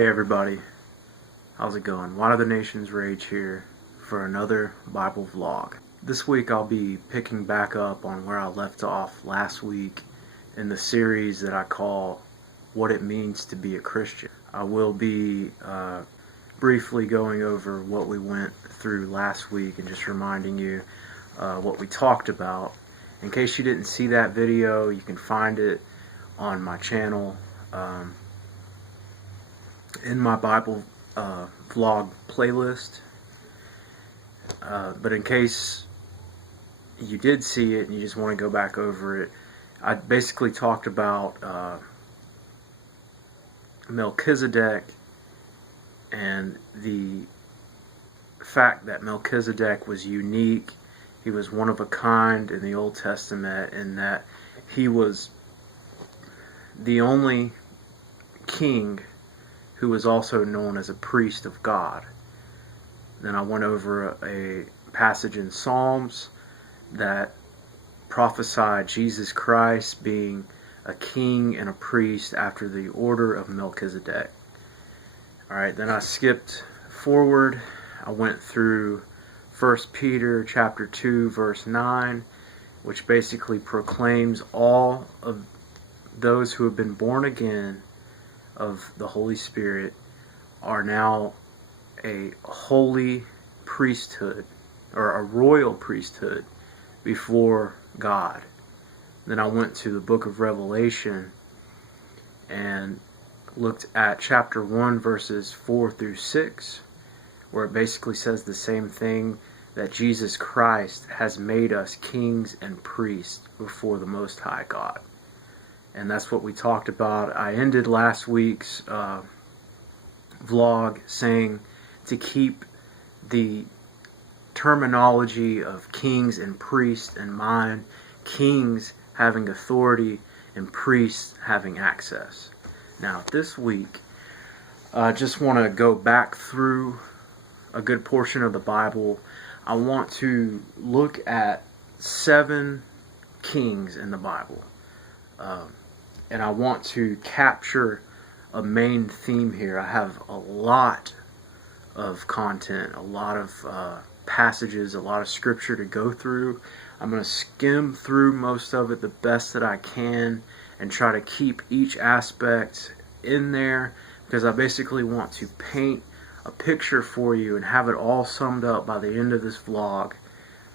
Hey everybody, how's it going? Why Do the Nations Rage here for another Bible vlog. This week I'll be picking back up on where I left off last week in the series that I call What It Means to Be a Christian. I will be briefly going over what we went through last week and just reminding you what we talked about. In case you didn't see that video, you can find it on my channel. In my Bible vlog playlist, but in case you did see it and you just want to go back over it, I basically talked about Melchizedek and the fact that Melchizedek was unique. He was one of a kind in the Old Testament, and that he was the only king who was also known as a priest of God. Then I went over a passage in Psalms that prophesied Jesus Christ being a king and a priest after the order of Melchizedek. Alright, then I skipped forward. I went through 1 Peter chapter 2 verse 9, which basically proclaims all of those who have been born again of the Holy Spirit are now a holy priesthood, or a royal priesthood before God. Then I went to the book of Revelation and looked at chapter 1 verses 4 through 6, where it basically says the same thing, that Jesus Christ has made us kings and priests before the Most High God. And that's what we talked about. I ended last week's vlog saying to keep the terminology of kings and priests in mind. Kings having authority and priests having access. Now this week, I just want to go back through a good portion of the Bible. I want to look at 7 kings in the Bible. And I want to capture a main theme here. I have a lot of content, a lot of passages, a lot of scripture to go through. I'm going to skim through most of it the best that I can and try to keep each aspect in there, because I basically want to paint a picture for you and have it all summed up by the end of this vlog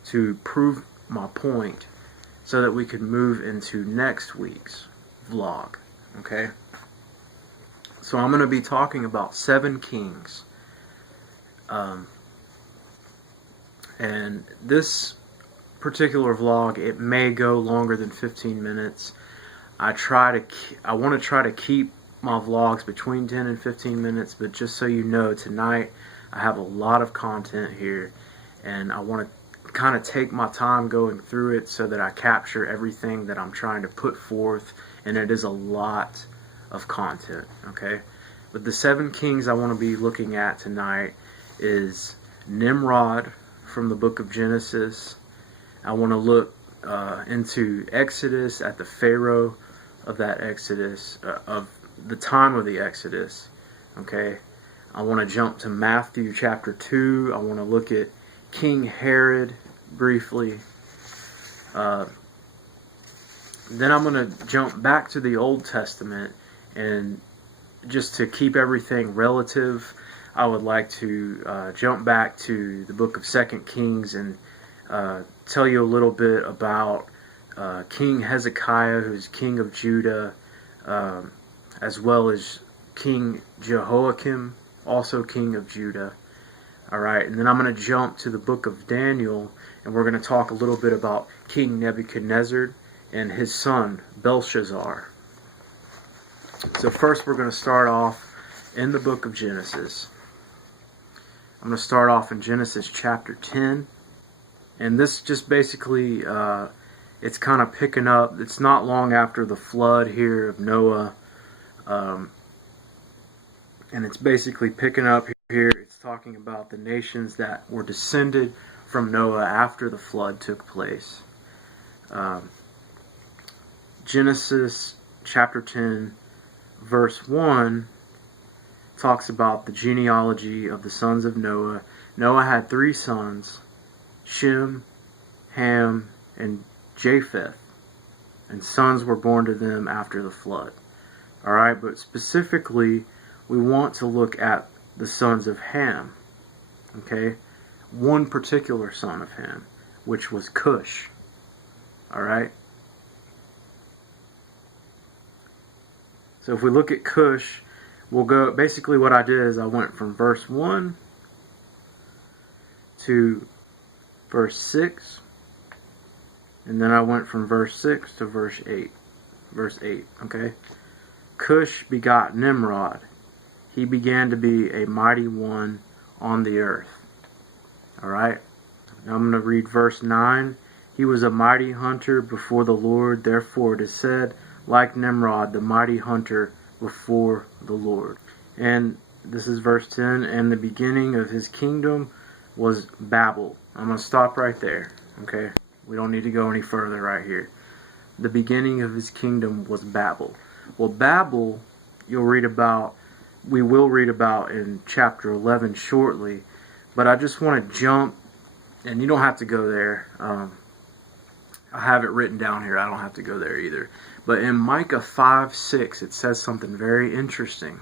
to prove my point, so that we could move into next week's vlog. Okay, so I'm going to be talking about 7 kings, and this particular vlog, it may go longer than 15 minutes. I want to try to keep my vlogs between 10 and 15 minutes, but just so you know, tonight I have a lot of content here, and I want to kind of take my time going through it so that I capture everything that I'm trying to put forth, and it is a lot of content, okay? But the 7 kings I want to be looking at tonight is Nimrod from the book of Genesis. I want to look into Exodus, at the Pharaoh of that Exodus, of the time of the Exodus, okay? I want to jump to Matthew chapter 2. I want to look at King Herod briefly. Then I'm going to jump back to the Old Testament, and just to keep everything relative, I would like to jump back to the book of 2 Kings and tell you a little bit about King Hezekiah, who's king of Judah, as well as King Jehoiakim, also king of Judah. Alright, and then I'm going to jump to the book of Daniel, and we're going to talk a little bit about King Nebuchadnezzar and his son Belshazzar. So first we're going to start off in the book of Genesis. I'm going to start off in Genesis chapter 10, and this just basically it's kind of picking up. It's not long after the flood here of Noah, and it's basically picking up here. It's talking about the nations that were descended from Noah after the flood took place. Genesis chapter 10 verse 1 talks about the genealogy of the sons of Noah. Noah had 3 sons, Shem, Ham, and Japheth, and sons were born to them after the flood. Alright, but specifically, we want to look at the sons of Ham. Okay? One particular son of Ham, which was Cush. Alright? So if we look at Cush, we'll go, basically what I did is I went from verse 1 to verse 6, and then I went from verse 6 to verse 8. Verse 8, okay? Cush begot Nimrod. He began to be a mighty one on the earth. Alright? Now I'm going to read verse 9. He was a mighty hunter before the Lord, therefore it is said, like Nimrod, the mighty hunter before the Lord. And this is verse 10. And the beginning of his kingdom was Babel. I'm going to stop right there. Okay? We don't need to go any further right here. The beginning of his kingdom was Babel. Well, Babel, we will read about in chapter 11 shortly. But I just want to jump, and you don't have to go there. I have it written down here. I don't have to go there either. But in Micah 5:6, it says something very interesting.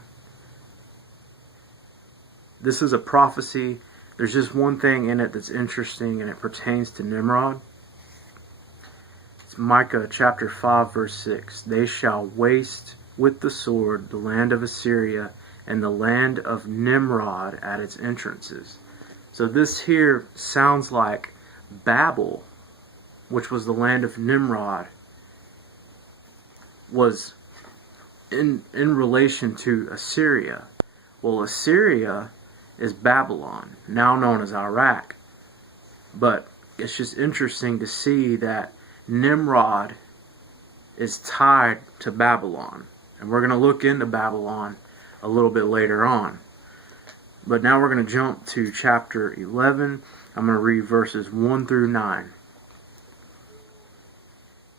This is a prophecy. There's just one thing in it that's interesting, and it pertains to Nimrod. It's Micah chapter 5, verse 6. They shall waste with the sword the land of Assyria and the land of Nimrod at its entrances. So this here sounds like Babel, which was the land of Nimrod, was in relation to Assyria. Well, Assyria is Babylon, now known as Iraq. But it's just interesting to see that Nimrod is tied to Babylon. And we're going to look into Babylon a little bit later on. But now we're going to jump to chapter 11. I'm going to read verses 1 through 9.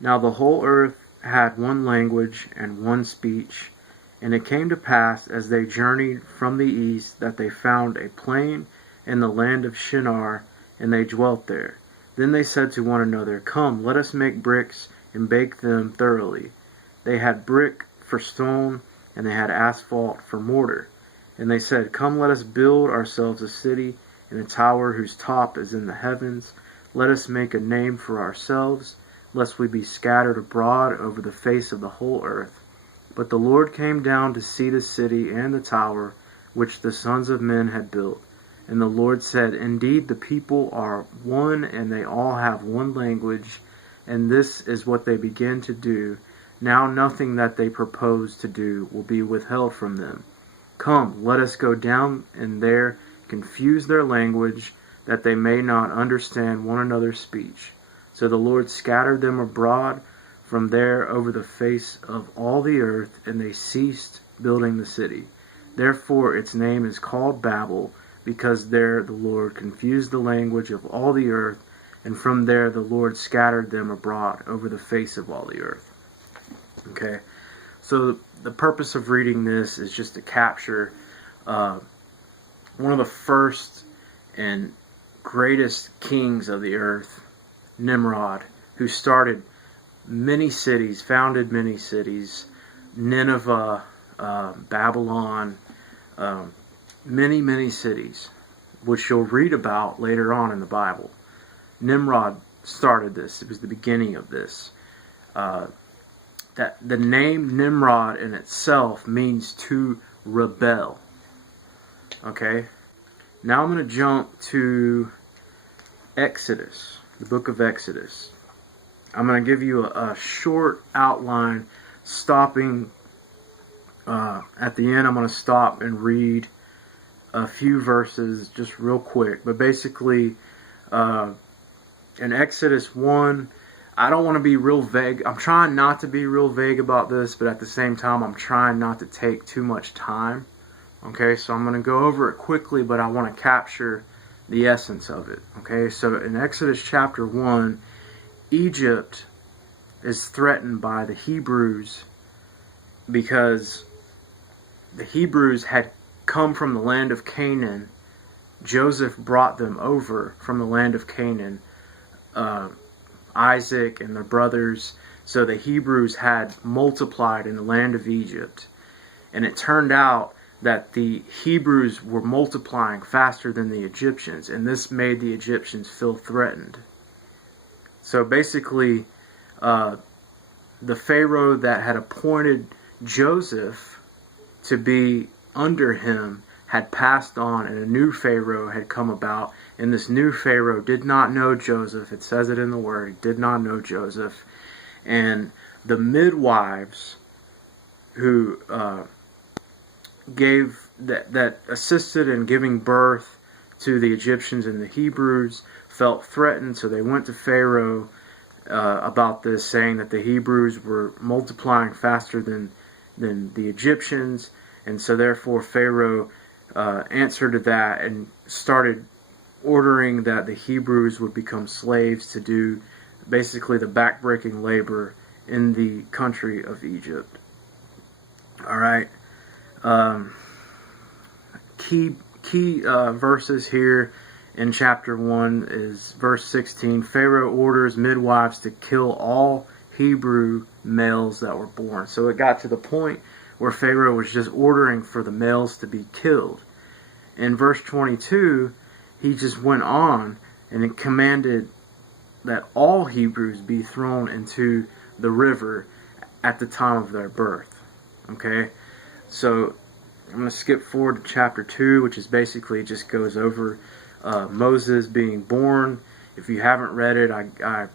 Now the whole earth had one language and one speech, and it came to pass as they journeyed from the east that they found a plain in the land of Shinar, and they dwelt there. Then they said to one another, Come, let us make bricks and bake them thoroughly. They had brick for stone, and they had asphalt for mortar. And they said, Come, let us build ourselves a city, and a tower whose top is in the heavens. Let us make a name for ourselves, lest we be scattered abroad over the face of the whole earth. But the Lord came down to see the city and the tower which the sons of men had built. And the Lord said, Indeed, the people are one, and they all have one language, and this is what they begin to do. Now nothing that they propose to do will be withheld from them. Come, let us go down and there confuse their language, that they may not understand one another's speech. So the Lord scattered them abroad from there over the face of all the earth, and they ceased building the city. Therefore its name is called Babel, because there the Lord confused the language of all the earth, and from there the Lord scattered them abroad over the face of all the earth. Okay, so the purpose of reading this is just to capture one of the first and greatest kings of the earth, Nimrod, who started many cities, founded many cities, Nineveh, Babylon, many cities, which you'll read about later on in the Bible. Nimrod started this. It was the beginning of this. That the name Nimrod in itself means to rebel. Okay? Now I'm going to jump to Exodus, the book of Exodus. I'm going to give you a short outline, stopping at the end. I'm going to stop and read a few verses just real quick. But basically, in Exodus 1, I don't want to be real vague. I'm trying not to be real vague about this, but at the same time, I'm trying not to take too much time. Okay, so I'm going to go over it quickly, but I want to capture the essence of it. Okay, so in Exodus chapter 1, Egypt is threatened by the Hebrews because the Hebrews had come from the land of Canaan, Joseph brought them over from the land of Canaan, Isaac and their brothers. So the Hebrews had multiplied in the land of Egypt. And it turned out that the Hebrews were multiplying faster than the Egyptians, and this made the Egyptians feel threatened. So basically, the Pharaoh that had appointed Joseph to be under him had passed on, and a new Pharaoh had come about, and this new Pharaoh did not know Joseph. It says it in the Word. He did not know Joseph. And the midwives who that assisted in giving birth to the Egyptians and the Hebrews felt threatened, so they went to Pharaoh about this, saying that the Hebrews were multiplying faster than the Egyptians, and so therefore Pharaoh answered to that and started ordering that the Hebrews would become slaves to do basically the backbreaking labor in the country of Egypt. All right. Key verses here in chapter 1 is verse 16. Pharaoh orders midwives to kill all Hebrew males that were born. So it got to the point where Pharaoh was just ordering for the males to be killed. In verse 22, he just went on and it commanded that all Hebrews be thrown into the river at the time of their birth. Okay? So I'm going to skip forward to chapter 2, which is basically just goes over Moses being born. If you haven't read it, I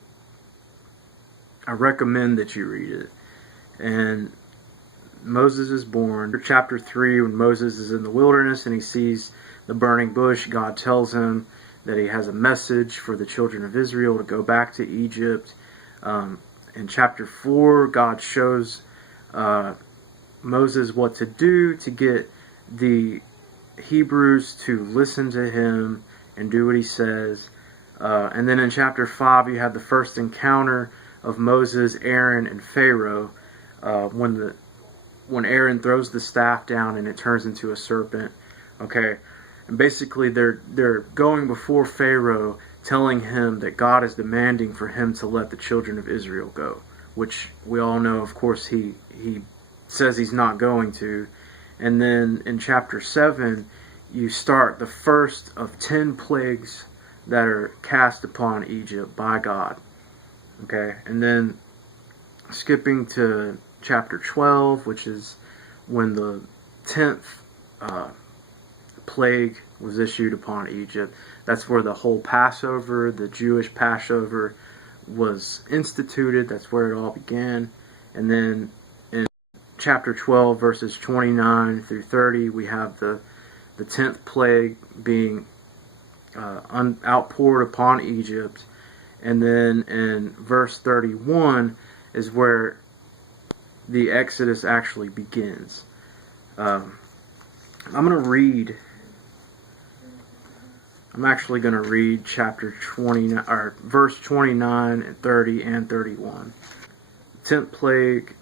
recommend that you read it. And Moses is born. Chapter 3, when Moses is in the wilderness and he sees the burning bush, God tells him that he has a message for the children of Israel to go back to Egypt. In chapter 4, God shows Moses what to do to get the Hebrews to listen to him and do what he says. And then in chapter 5, you have the first encounter of Moses, Aaron, and Pharaoh when Aaron throws the staff down and it turns into a serpent. Okay, and basically they're going before Pharaoh, telling him that God is demanding for him to let the children of Israel go, which we all know, of course, he says he's not going to. And then in chapter 7, you start the first of 10 plagues that are cast upon Egypt by God. Okay, and then skipping to chapter 12, which is when the 10th plague was issued upon Egypt. That's where the whole Passover, the Jewish Passover, was instituted. That's where it all began. And then in chapter 12, verses 29 through 30, we have the 10th plague being outpoured upon Egypt. And then in verse 31 is where the Exodus actually begins. I'm actually going to read chapter 29, or verse 29 and 30 and 31. 10th plague,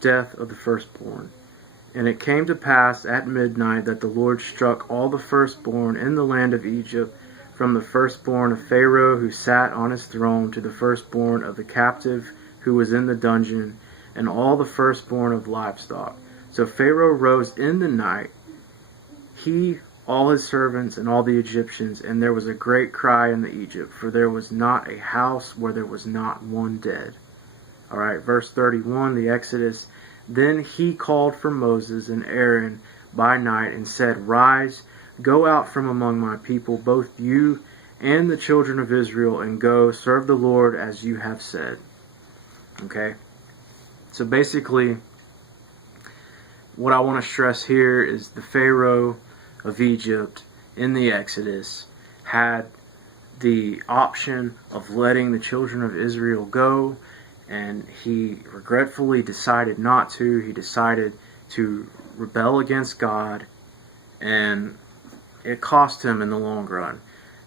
death of the firstborn. And it came to pass at midnight that the Lord struck all the firstborn in the land of Egypt, from the firstborn of Pharaoh who sat on his throne to the firstborn of the captive who was in the dungeon, and all the firstborn of livestock. So Pharaoh rose in the night, he, all his servants, and all the Egyptians, and there was a great cry in the Egypt, for there was not a house where there was not one dead. Alright, verse 31, the Exodus. Then he called for Moses and Aaron by night and said, Rise, go out from among my people, both you and the children of Israel, and go serve the Lord as you have said. Okay? So basically, what I want to stress here is the Pharaoh of Egypt in the Exodus had the option of letting the children of Israel go, and he regretfully decided not to. He decided to rebel against God, and it cost him in the long run.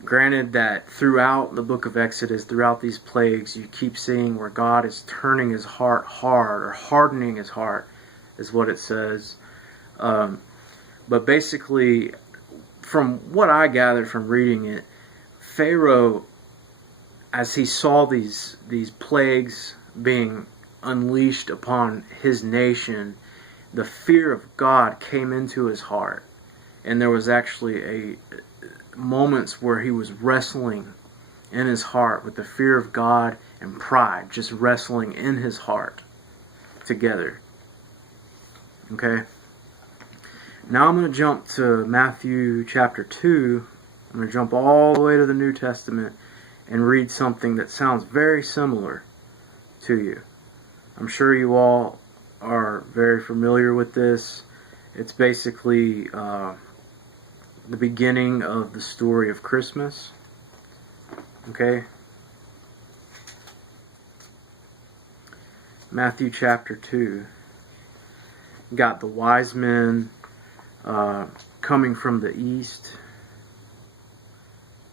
Granted that throughout the book of Exodus, throughout these plagues, you keep seeing where God is turning his heart hard, or hardening his heart, is what it says. But basically, from what I gathered from reading it, Pharaoh, as he saw these plagues being unleashed upon his nation, the fear of God came into his heart. And there was actually moments where he was wrestling in his heart with the fear of God and pride, just wrestling in his heart together. Okay? Now I'm going to jump to Matthew chapter 2. I'm going to jump all the way to the New Testament and read something that sounds very similar to you. I'm sure you all are very familiar with this. It's basically the beginning of the story of Christmas. Okay? Matthew chapter 2. Got the wise men coming from the east.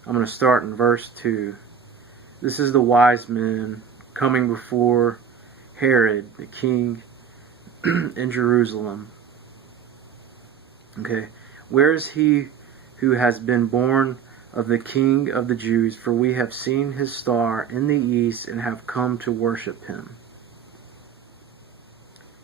I'm going to start in verse 2. This is the wise men coming before Herod, the king, in Jerusalem. Okay. Where is he who has been born of the King of the Jews? For we have seen his star in the east and have come to worship him.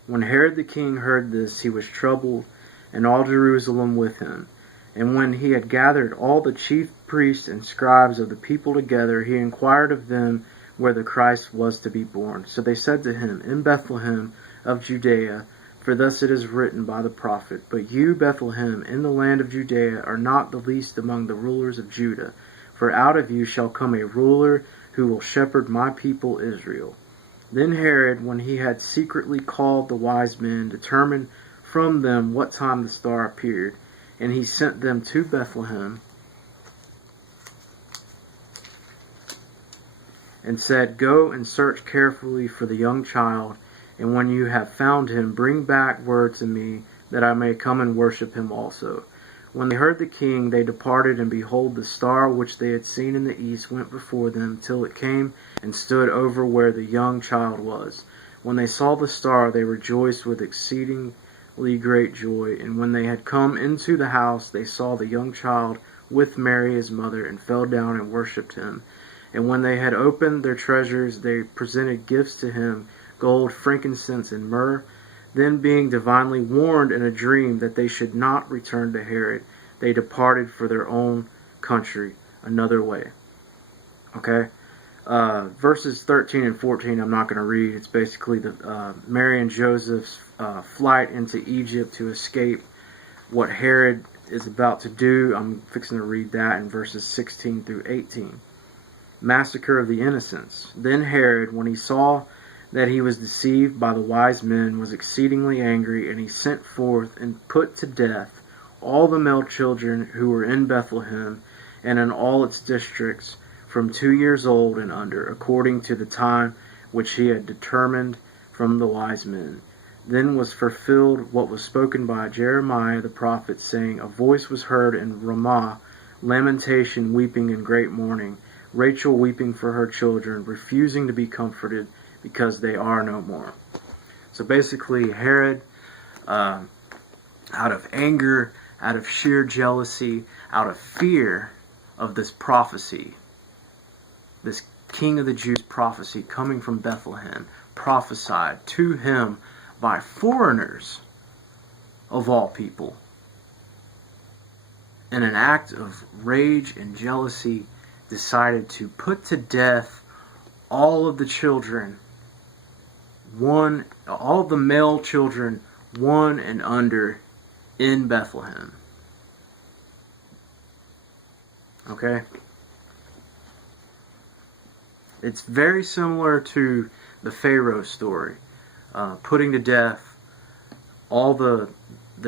When Herod the king heard this, he was troubled, and all Jerusalem with him. And when he had gathered all the chief priests and scribes of the people together, he inquired of them where the Christ was to be born. So they said to him, In Bethlehem of Judea, for thus it is written by the prophet, But you, Bethlehem, in the land of Judea, are not the least among the rulers of Judah, for out of you shall come a ruler who will shepherd my people Israel. Then Herod, when he had secretly called the wise men, determined from them what time the star appeared, and he sent them to Bethlehem, and said, Go and search carefully for the young child, and when you have found him, bring back word to me, that I may come and worship him also. When they heard the king, they departed, and behold, the star which they had seen in the east went before them, till it came and stood over where the young child was. When they saw the star, they rejoiced with exceedingly great joy. And when they had come into the house, they saw the young child with Mary his mother, and fell down and worshipped him. And when they had opened their treasures, they presented gifts to him, gold, frankincense, and myrrh. Then, being divinely warned in a dream that they should not return to Herod, they departed for their own country another way. Okay? Verses 13 and 14 I'm not going to read. It's basically the Mary and Joseph's flight into Egypt to escape what Herod is about to do. I'm fixing to read that in verses 16 through 18. Massacre of the innocents. Then Herod, when he saw that he was deceived by the wise men, was exceedingly angry, and he sent forth and put to death all the male children who were in Bethlehem and in all its districts, from 2 years old and under, according to the time which he had determined from the wise men. Then was fulfilled what was spoken by Jeremiah the prophet, saying, A voice was heard in Ramah, lamentation, weeping, and great mourning, Rachel weeping for her children, refusing to be comforted, because they are no more. So basically, Herod, out of anger, out of sheer jealousy, out of fear of this prophecy, this King of the Jews prophecy coming from Bethlehem, prophesied to him by foreigners of all people. In an act of rage and jealousy, decided to put to death all of the children, all the male children, 1 and under, in Bethlehem. Okay? It's very similar to the Pharaoh story, putting to death all the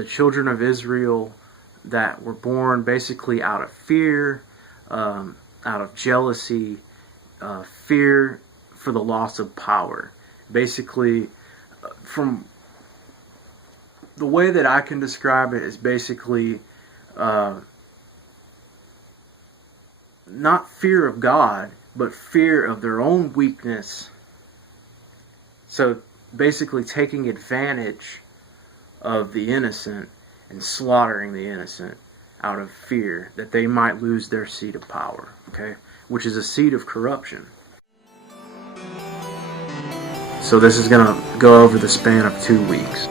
children of Israel that were born basically out of fear, out of jealousy, fear for the loss of power. Basically, from the way that I can describe it, is basically not fear of God, but fear of their own weakness. So basically taking advantage of the innocent and slaughtering the innocent out of fear that they might lose their seat of power, okay? Which is a seat of corruption. So this is going to go over the span of 2 weeks.